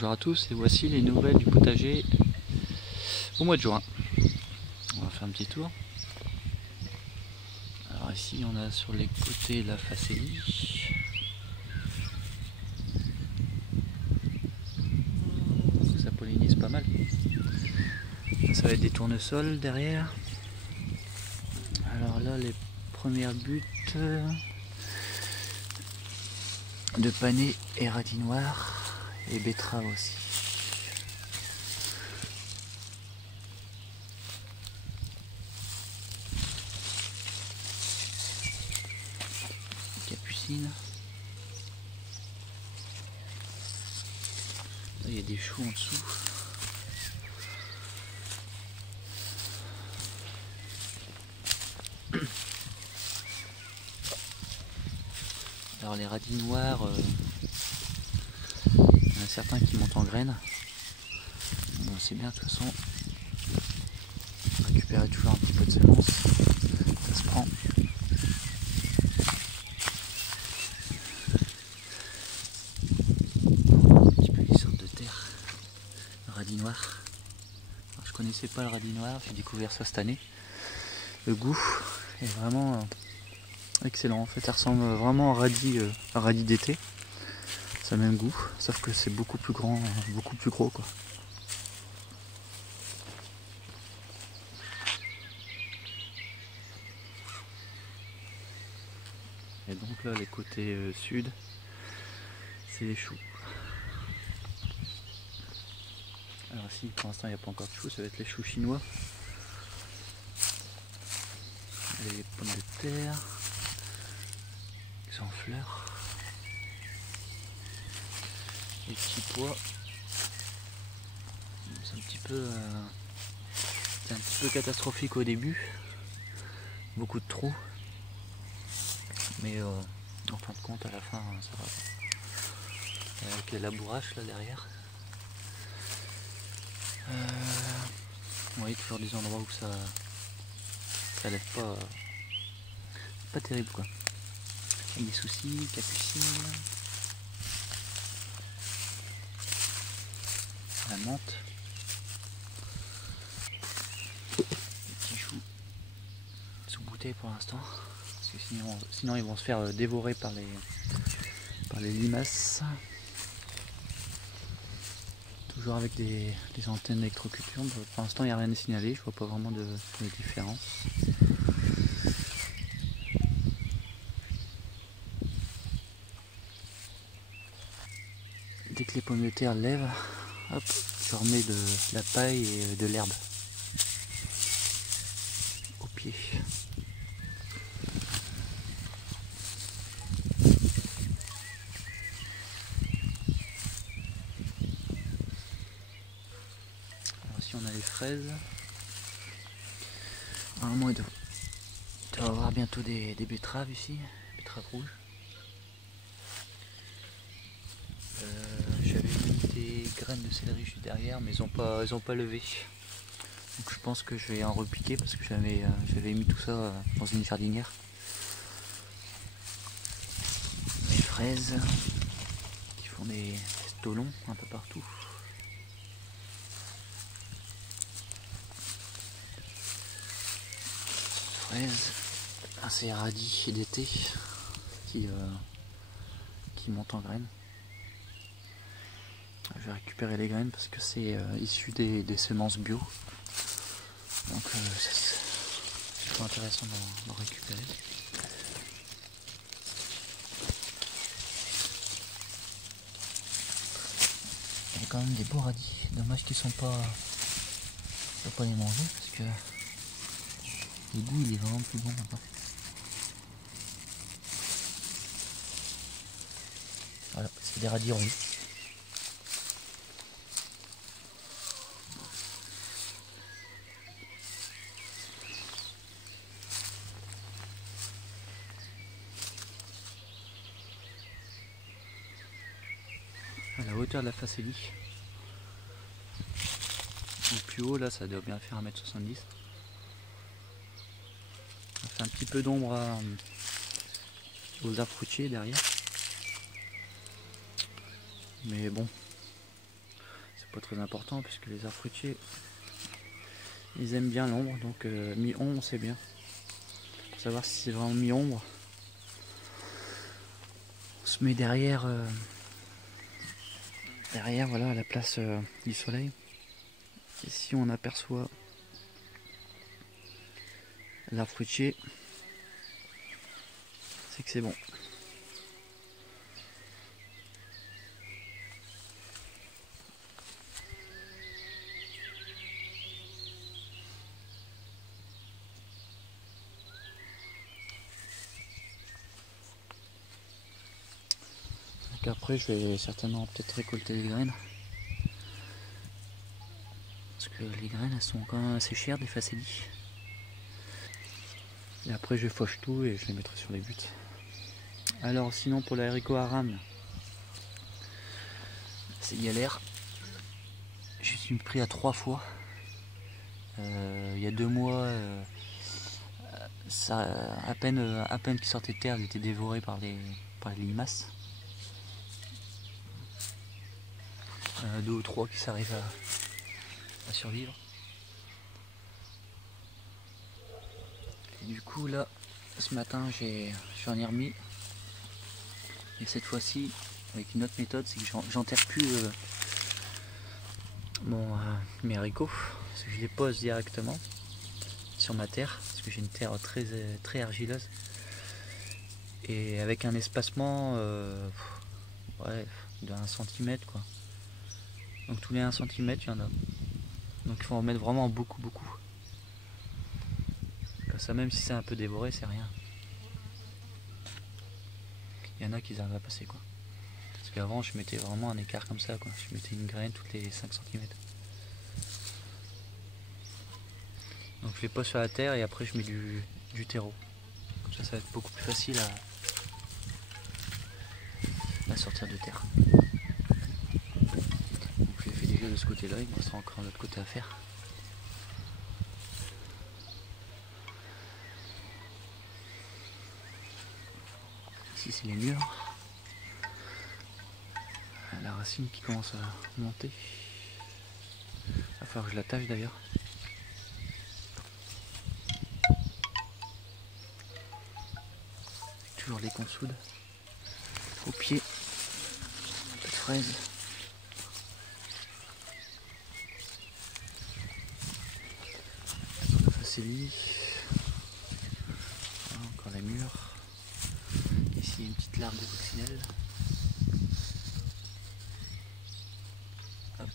Bonjour à tous et voici les nouvelles du potager au mois de juin. On va faire un petit tour. Alors ici on a sur les côtés la facélie. Ça pollinise pas mal. Ça va être des tournesols derrière. Alors là les premières buttes de panais et radis noirs et betteraves aussi. Capucine. Là il y a des choux en dessous. Alors les radis noirs, il y en a certains qui montent en graines. C'est bien de toute façon. Récupérer toujours un petit peu de semences. Ça se prend. Un petit peu les sortes de terre. Le radis noir. Alors, je connaissais pas le radis noir, j'ai découvert ça cette année. Le goût est vraiment excellent. En fait, il ressemble vraiment à radis d'été. Ça a le même goût, sauf que c'est beaucoup plus grand, beaucoup plus gros quoi. Et donc là, les côtés sud, c'est les choux. Alors ici, pour l'instant, il n'y a pas encore de choux, ça va être les choux chinois. Les pommes de terre, qui sont en fleurs. Les petits pois. C'est un petit peu catastrophique au début. Beaucoup de trous. Mais en fin de compte, à la fin, ça va. Avec les labourages là derrière. Vous voyez toujours des endroits où ça lève pas terrible quoi. Avec des soucis, capucine, la menthe, les petits choux sous bouteille pour l'instant, parce que sinon ils vont se faire dévorer par les limaces. Toujours avec des antennes d'électrocution. Pour l'instant il n'y a rien à signaler, je vois pas vraiment de différence. Dès que les pommes de terre lèvent, hop, je remets de la paille et de l'herbe au pied. Alors ici on a les fraises. Normalement il doit y avoir bientôt des betteraves ici, betteraves rouges. J'avais mis des graines de céleri juste derrière, mais ils ont pas levé. Donc je pense que je vais en repiquer parce que j'avais mis tout ça dans une jardinière. Les fraises qui font des stolons un peu partout. Fraises, c'est radis d'été qui montent en graines. Je vais récupérer les graines parce que c'est issu des semences bio. Donc c'est pas intéressant d'en récupérer. Il y a quand même des beaux radis. Dommage qu'ils sont pas. Je peux pas les manger parce que le goût il est vraiment plus bon maintenant. Voilà, c'est des radis ronds. À la hauteur de la facélie. Au plus haut là ça doit bien faire 1,70 m. Ça fait un petit peu d'ombre aux arbres fruitiers derrière. Mais bon, c'est pas très important puisque les arbres fruitiers ils aiment bien l'ombre, donc mi-ombre c'est bien. Pour savoir si c'est vraiment mi-ombre, on se met derrière, voilà, à la place du soleil. Et si on aperçoit l'arbre fruitier, c'est que c'est bon. Donc après je vais certainement peut-être récolter les graines. Parce que les graines elles sont quand même assez chères des facélies. Et après je fauche tout et je les mettrai sur les buts. Alors sinon pour l'haricot aram, c'est galère. Je suis pris à 3 fois. Il y a 2 mois, ça, à peine qu'il sortait de terre, il était dévoré par les limaces. 2 ou 3 qui s'arrivent à survivre. Et du coup là, ce matin, j'en ai remis. Et cette fois-ci, avec une autre méthode, c'est que j'enterre plus mes haricots. Parce que je les pose directement sur ma terre. Parce que j'ai une terre très argileuse. Et avec un espacement ouais, de 1 cm quoi. Donc tous les 1 cm, il y en a. Donc il faut en mettre vraiment beaucoup. Comme ça, même si c'est un peu dévoré, c'est rien. Il y en a qui arrivent à passer quoi. Parce qu'avant je mettais vraiment un écart comme ça quoi. Je mettais une graine toutes les 5 cm. Donc je les pose sur la terre et après je mets du terreau. Comme ça va être beaucoup plus facile à sortir de terre. Donc je l'ai fait déjà de ce côté là, il me restera encore un autre côté à faire. Ici c'est les murs. La racine qui commence à monter. Il va falloir que je la tâche d'ailleurs. Toujours les consoudes. Au pied. Un peu de fraises. La facélie. Voilà, encore les murs. Ici une petite larve de coccinelle. Hop.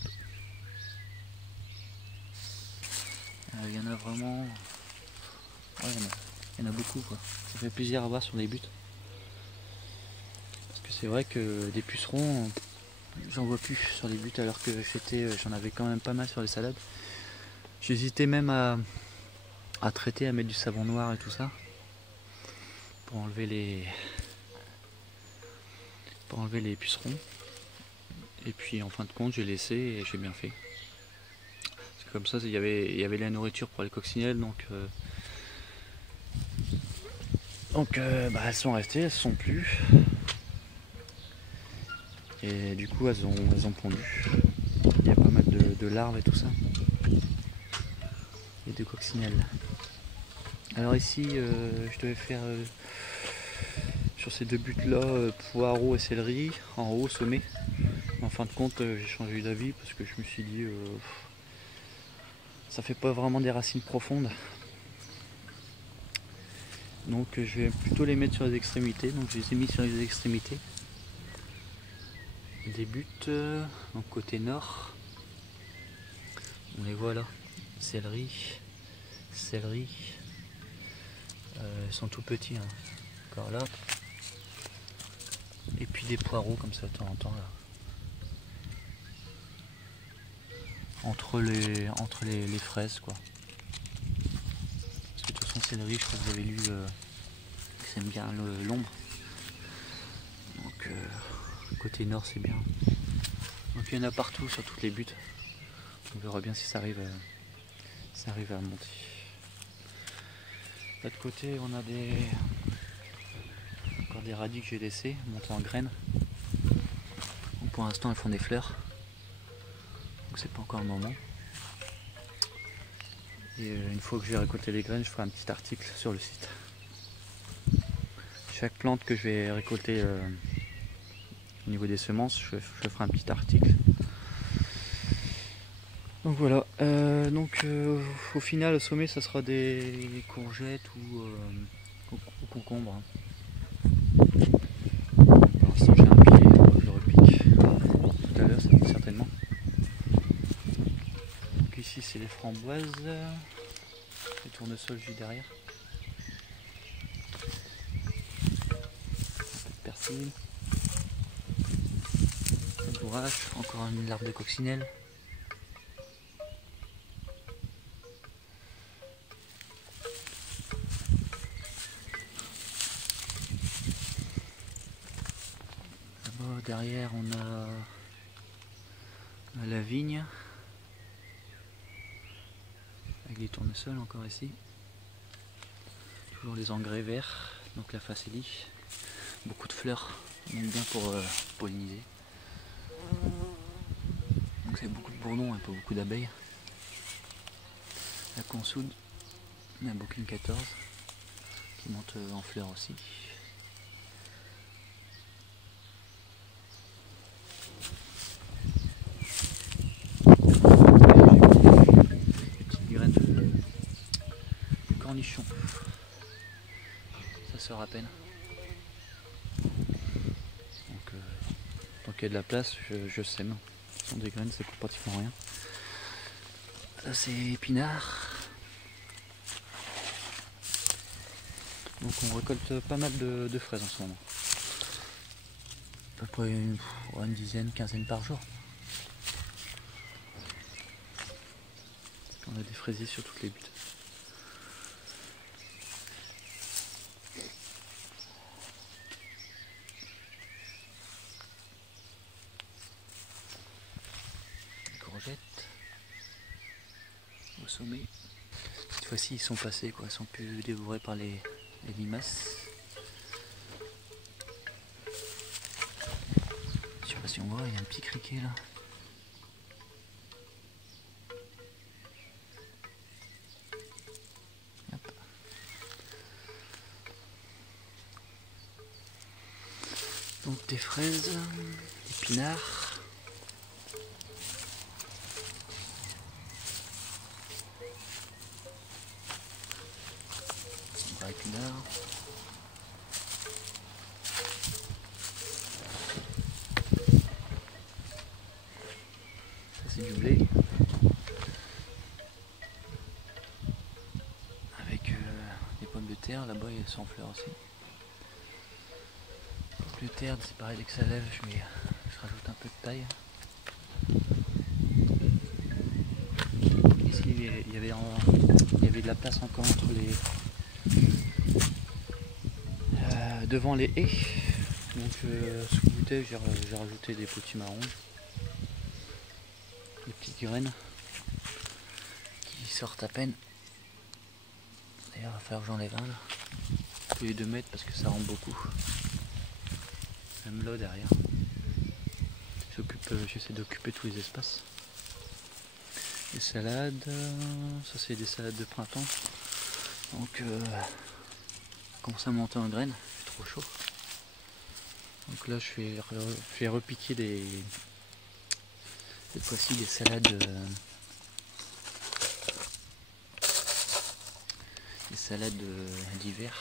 Il y en a vraiment. Ouais, il y en a beaucoup quoi. Ça fait plaisir à voir sur les buts. Parce que c'est vrai que des pucerons, j'en vois plus sur les buts alors que j'en avais quand même pas mal sur les salades. J'hésitais même à traiter, à mettre du savon noir et tout ça. Pour enlever les pucerons. Et puis en fin de compte j'ai laissé et j'ai bien fait. Parce que comme ça il y avait la nourriture pour les coccinelles donc bah, elles sont restées, elles ne sont plus. Et du coup elles ont pondu. Il y a pas mal de larves et tout ça. Et de coccinelles. Alors ici je devais faire sur ces 2 buts là poireaux et céleri en haut semé. En fin de compte j'ai changé d'avis parce que je me suis dit ça fait pas vraiment des racines profondes. Donc je vais plutôt les mettre sur les extrémités. Donc je les ai mis sur les extrémités des buts. Donc côté nord. On les voit là. Céleri. Ils sont tout petits. Hein. Encore là. Et puis des poireaux comme ça de temps en temps là. Entre les fraises quoi. Parce que de toute façon céleri, je crois que vous avez lu que j'aime bien l'ombre. Donc côté nord c'est bien. Donc il y en a partout sur toutes les buts. On verra bien si ça arrive à monter. De l'autre côté on a encore des radis que j'ai laissés monter en graines. Donc, pour l'instant elles font des fleurs. donc c'est pas encore le moment. Et une fois que je vais récolter les graines, je ferai un petit article sur le site. Chaque plante que je vais récolter au niveau des semences, je ferai un petit article. Donc voilà, au final au sommet ça sera des courgettes ou concombres. Pour l'instant j'ai un pied, je le repique tout à l'heure certainement. Donc ici c'est les framboises, les tournesols juste derrière. Un peu de persil, de bourrache, encore une larve de coccinelle. Là-bas derrière on a la vigne avec les tournesols encore ici. Toujours les engrais verts, donc la facélie. Beaucoup de fleurs, donc bien pour polliniser. Donc c'est beaucoup de bourdons et pas beaucoup d'abeilles. La consoude, la bouquine 14 qui monte en fleurs aussi. Des petites graines de cornichons. Ça sort à peine. Donc tant qu'il y a de la place, je sème. Ce sont des graines, ça coûte pratiquement rien. Ça c'est épinard. Donc on récolte pas mal de fraises en ce moment. À peu près une dizaine, quinzaine par jour. On a des fraisiers sur toutes les buttes. Les courgettes au sommet. Cette fois-ci ils sont passés quoi, ils sont plus dévorés par les limaces. Je sais pas si on voit, il y a un petit criquet là. Hop. Donc des fraises, épinards. Épinards. Ça c'est du blé. Avec des pommes de terre, là-bas il y a 100 fleurs aussi. Pommes de terre, c'est pareil, dès que ça lève, je rajoute un peu de taille. Ici il y avait de la place encore entre les devant les haies. Donc sous bouteille j'ai rajouté des petits marrons, des petites graines qui sortent à peine. D'ailleurs il va falloir que j'enlève un là. Tous les 2 mètres parce que ça rentre beaucoup. Même là derrière. J'essaie d'occuper tous les espaces. Les salades, ça c'est des salades de printemps. Donc commence à monter en graines, c'est trop chaud. Donc là je vais repiquer cette fois-ci des salades d'hiver.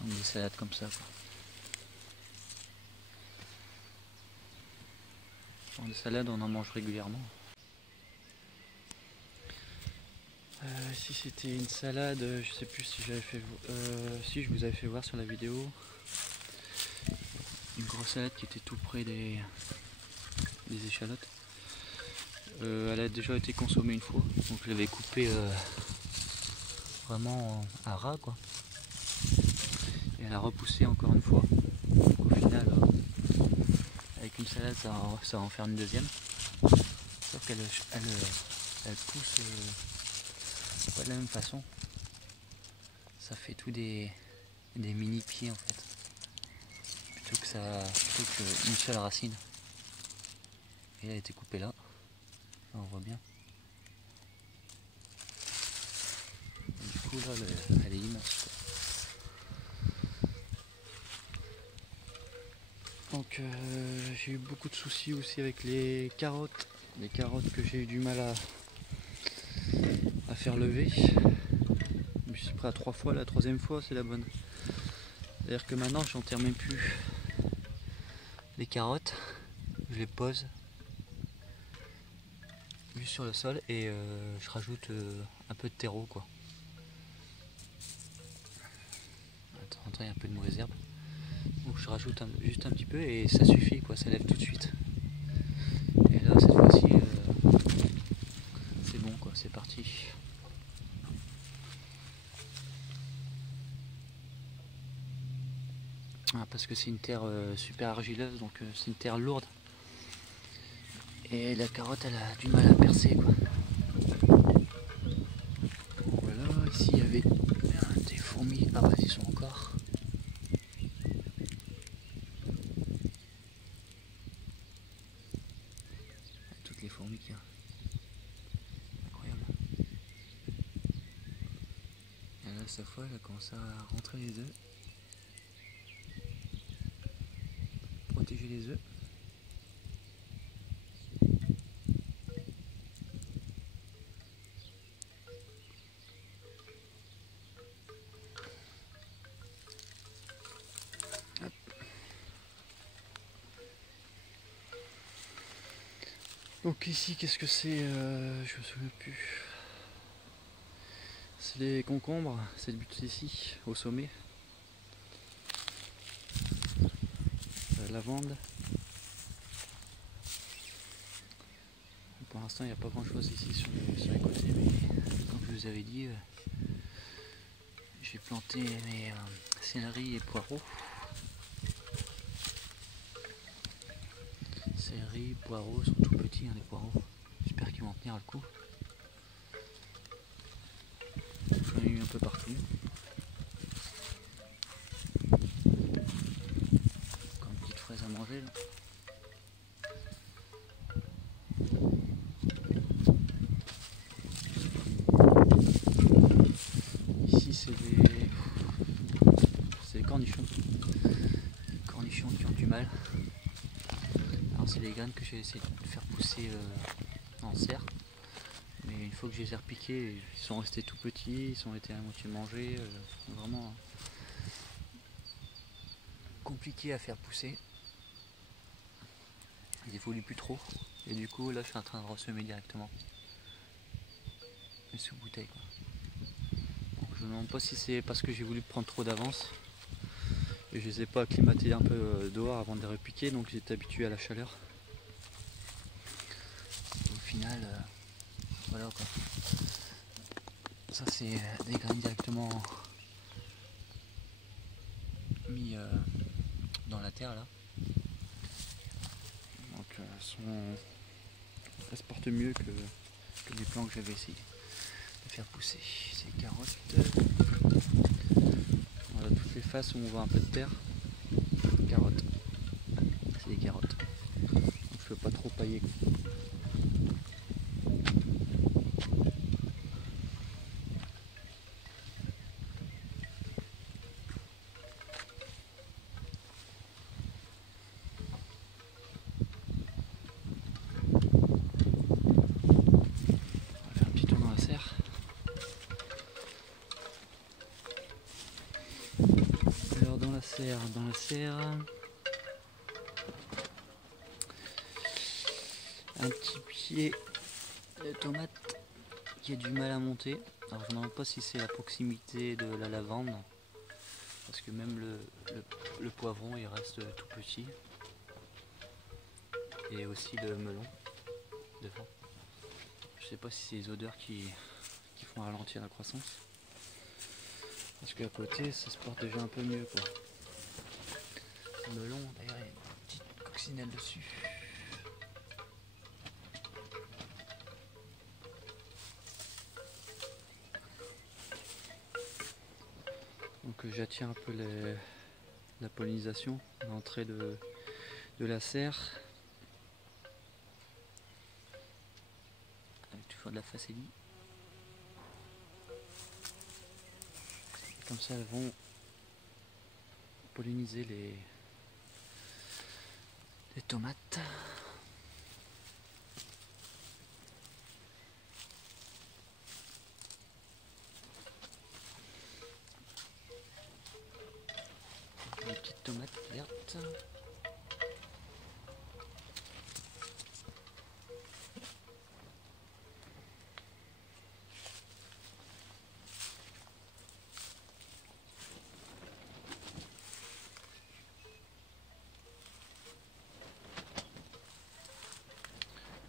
Donc des salades comme ça quoi. Genre des salades on en mange régulièrement. Si c'était une salade, je sais plus si j'avais fait si je vous avais fait voir sur la vidéo une grosse salade qui était tout près des échalotes. Elle a déjà été consommée une fois, donc je l'avais coupée vraiment à ras quoi. Et elle a repoussé encore une fois. Donc au final, avec une salade ça va en faire une deuxième. Sauf qu'elle pousse pas de la même façon. Ça fait tout des mini pieds en fait. plutôt qu'une seule racine. Et elle a été coupée là. Là on voit bien. Et du coup là elle est immense. Donc j'ai eu beaucoup de soucis aussi avec les carottes. Les carottes que j'ai eu du mal à faire lever. Je me suis pris à 3 fois, la 3e fois c'est la bonne. C'est-à-dire que maintenant j'enterre même plus les carottes. Je les pose juste sur le sol et je rajoute un peu de terreau quoi. De temps en temps il y a un peu de mauvaise herbe. Donc je rajoute juste un petit peu et ça suffit quoi, ça lève tout de suite. Et là cette fois-ci c'est bon quoi, c'est parti. Ah, parce que c'est une terre super argileuse, donc c'est une terre lourde. Et la carotte elle a du mal à percer quoi. Voilà, ici il y avait des fourmis, ah bah ils sont encore. Toutes les fourmis qu'il y a. Incroyable. Et là cette fois elle a commencé à rentrer les œufs. Protéger les œufs. Donc ici qu'est-ce que c'est, je me souviens plus. C'est les concombres, c'est le but ici, au sommet. Lavande. Pour l'instant il n'y a pas grand chose ici sur les côtés, mais comme je vous avais dit, j'ai planté mes céleri et poireaux. Céleri, poireaux sont tout petits hein, les poireaux. J'espère qu'ils vont tenir le coup. J'en ai eu un peu partout. Comme une petite fraise à manger là. Ici c'est des cornichons. Des cornichons qui ont du mal. Alors c'est les graines que j'ai essayé de faire pousser en serre. Mais une fois que je les ai repiqués, ils sont restés tout petits, ils ont été à moitié mangés. Vraiment compliqué à faire pousser. Ils évoluent plus trop. Et du coup là je suis en train de ressemer directement. Mais sous bouteille quoi. Donc, je me demande pas si c'est parce que j'ai voulu prendre trop d'avance. Et je les ai pas acclimatés un peu dehors avant de les repiquer, donc j'étais habitué à la chaleur. Et au final, voilà quoi. Ça c'est des graines directement mis dans la terre là. Donc elles se portent mieux que les plants que j'avais essayé de faire pousser. Ces carottes. Voilà, toutes les faces où on voit un peu de terre. Carottes. C'est des carottes. Donc je peux pas trop pailler. Dans la serre, un petit pied de tomate qui a du mal à monter. Alors je ne me demande pas si c'est la proximité de la lavande, parce que même le poivron il reste tout petit, et aussi le melon devant. Je sais pas si c'est les odeurs qui font ralentir la croissance, parce qu'à côté ça se porte déjà un peu mieux quoi. Le melon d'ailleurs il y a une petite coccinelle dessus. Donc j'attire un peu la pollinisation, l'entrée de la serre. Avec toujours de la facélie. Comme ça elles vont polliniser les tomates. Des petites tomates vertes.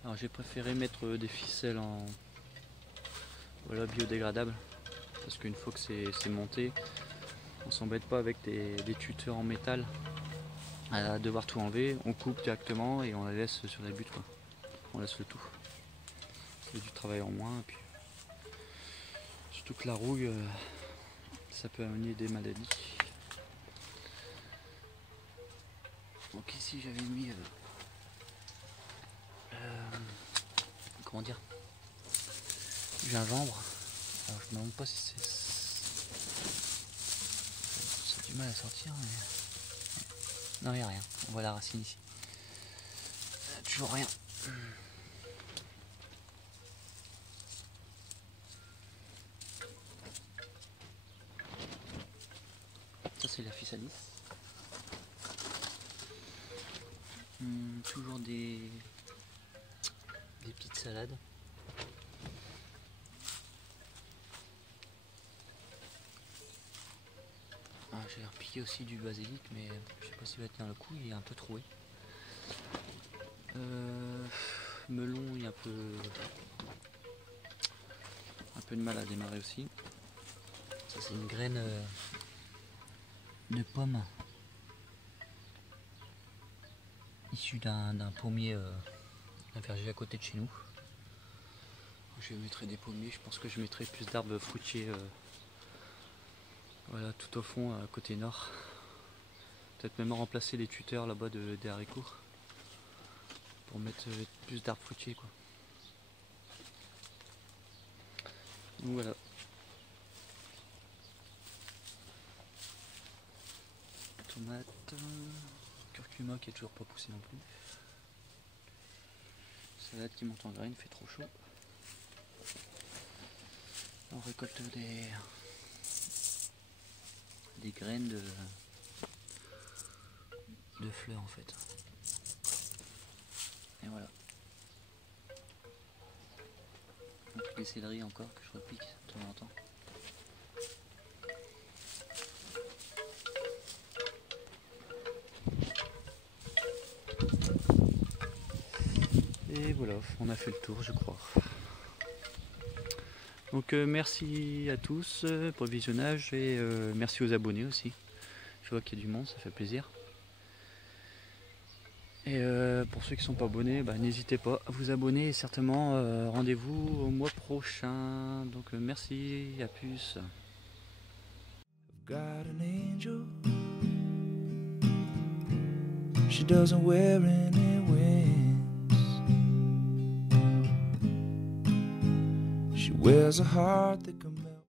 Alors j'ai préféré mettre des ficelles en biodégradables parce qu'une fois que c'est monté, on s'embête pas avec des tuteurs en métal à devoir tout enlever, on coupe directement et on la laisse sur la butte quoi. On laisse le tout. C'est du travail en moins et puis surtout que la rouille ça peut amener des maladies. Donc ici j'avais mis comment dire, gingembre. Alors je me demande pas si c'est du mal à sortir mais non, il n'y a rien, on voit la racine ici. Toujours rien. Ça c'est la physalis. Toujours des petites salades. J'ai repiqué aussi du basilic mais je sais pas s'il va tenir le coup, il est un peu troué. Melon, il y a un peu de mal à démarrer aussi. Ça c'est une graine de pomme issue d'un pommier, d'un verger à côté de chez nous. Je mettrai des pommiers, je pense que je mettrai plus d'arbres fruitiers voilà, tout au fond, côté nord. Peut-être même remplacer les tuteurs là-bas des haricots pour mettre plus d'arbres fruitiers quoi. Donc voilà. Tomate, curcuma qui est toujours pas poussé non plus. Salade qui monte en graines, fait trop chaud. On récolte des graines de fleurs en fait. Et voilà. Donc les céleris encore que je repique de temps en temps. Et voilà, on a fait le tour je crois. Donc merci à tous pour le visionnage et merci aux abonnés aussi. Je vois qu'il y a du monde, ça fait plaisir. Et pour ceux qui ne sont pas abonnés, bah, n'hésitez pas à vous abonner et certainement rendez-vous au mois prochain. Donc merci, à plus. Got an angel. She doesn't wear any wings. She wears a heart that can